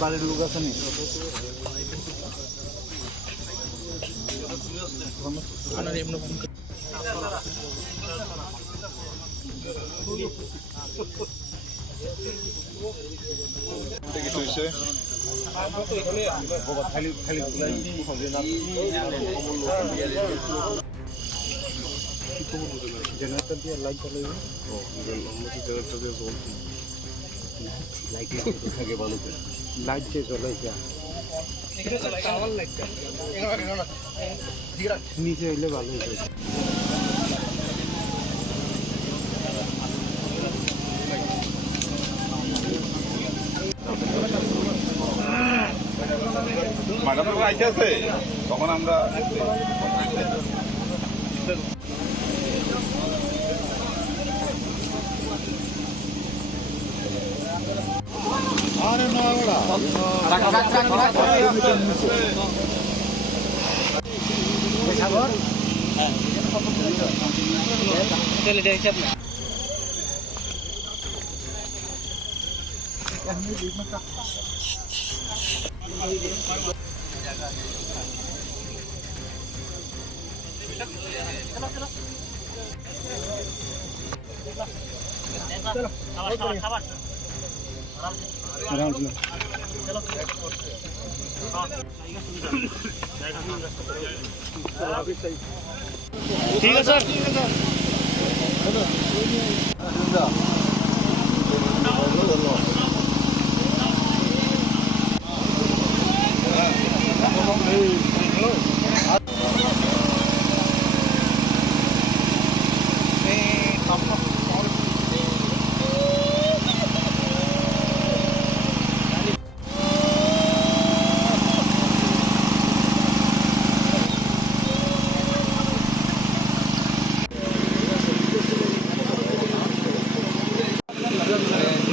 বাড়ির লোক আছে নি জেনারেটর দিয়ে লাইট জ্বলে লাইট থাকে বালুতে লাইট দিয়ে জ্বলে নিচে এলে ভালো হয়েছে ম্যাডাম আইতে আছে তখন আমরা আরে না সাগর চলে যাইছে আপনি ঠিক আছে স্যার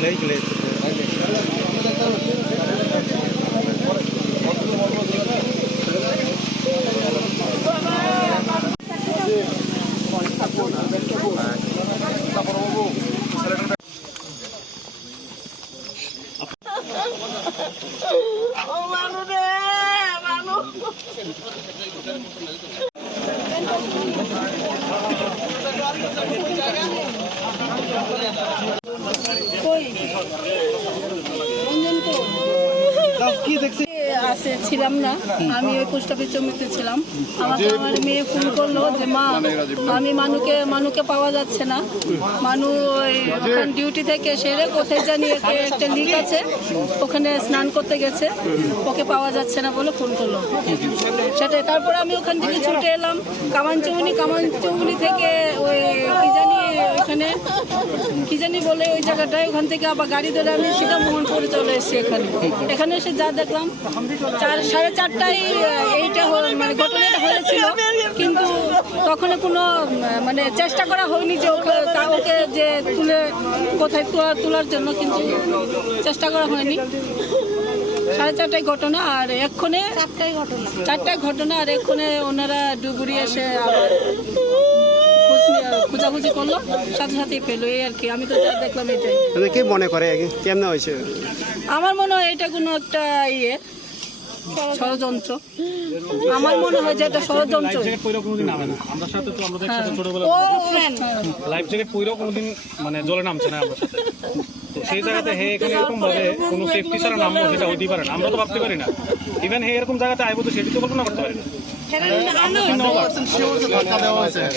नहीं ले ছিলাম না আমি ওই পোস্ট অফিস জমিতে ছিলাম আমাকে আমার মেয়ে ফোন করলো যে মা আমি মানুকে পাওয়া যাচ্ছে না মানু ওখানে ডিউটি থেকে সেরে কোথায় জানি একটা লিক আছে ওখানে স্নান করতে গেছে ওকে পাওয়া যাচ্ছে না বলে ফোন করলো সেটাই তারপরে আমি ওখান থেকে ছুটে এলাম কামানচৌমুনি থেকে ওই ওখানে কি জানি বলে ওই জায়গাটায় ওখান থেকে আবার গাড়ি ধরে আমি সিধা মোহনপুরে চলে এসেছি এখানে এসে যা দেখলাম 4:30টায় এইটা মানে ঘটনাটা হয়েছিল কিন্তু তখন কোনো মানে চেষ্টা করা হয়নি যে ওকে যে কোথায় তোলার জন্য কিন্তু চেষ্টা করা হয়নি 4:30টায় ঘটনা আর এক্ষণে 4টায় ঘটনা আর এক্ষণে ওনারা ডুবুরি এসে আবার খোঁজাখুঁজি করলো সাথে সাথেই পেলো এই আর কি আমি তো যা দেখলাম এটাই কি মনে করে কেমন হয়েছে আমার মনে হয় এটা কোনো একটা ষড়যন্ত্র আমার মনে হয় যে এটা ষড়যন্ত্র আমরা সাথে তো আমরা একসাথে ছোটবেলা লাইফ জ্যাকেট পইরাও কোনোদিন মানে জলে নামছে না আমরা সাথে তো সেই জায়গাতে হে এখানে এরকম ভাবে কোনো সেফটি ছাড়া নামবো সেটা হতেই পারে না আমরা তো ভাবতে পারি না ইভেন হে এরকম জায়গাতে আইবো তো সেটি তো কল্পনা করতে পারি না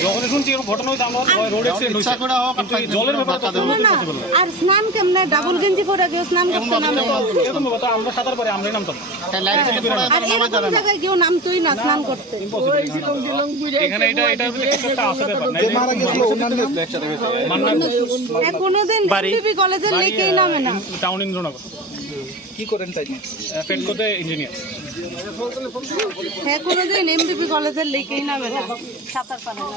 যখন শুনছি এরকম ঘটনা হয়েছে আমরা রোড অ্যাক্সিডেন্ট হয়েছে কিন্তু জলের ব্যাপারে আর স্নান কেমনে ডাবল গেঞ্জি পরে কেউ স্নান করতে নামে এরকম ব্যাপার তো আমরা সাঁতার পারি আমরাই নামতাম আর এরকম জায়গায় কেউ নামতোই না স্নান করতে এখানে এটা একটা আছে ব্যাপার কোনোদিন এমবিবি কলেজের লেকেই নামে না টাউন ইন্দ্রনগর কি করেন তাই ফেডকোতে ইঞ্জিনিয়ার হ্যাঁ কোনোদিন এমবিবি কলেজের লেকেই নামে না সাঁতার পারে না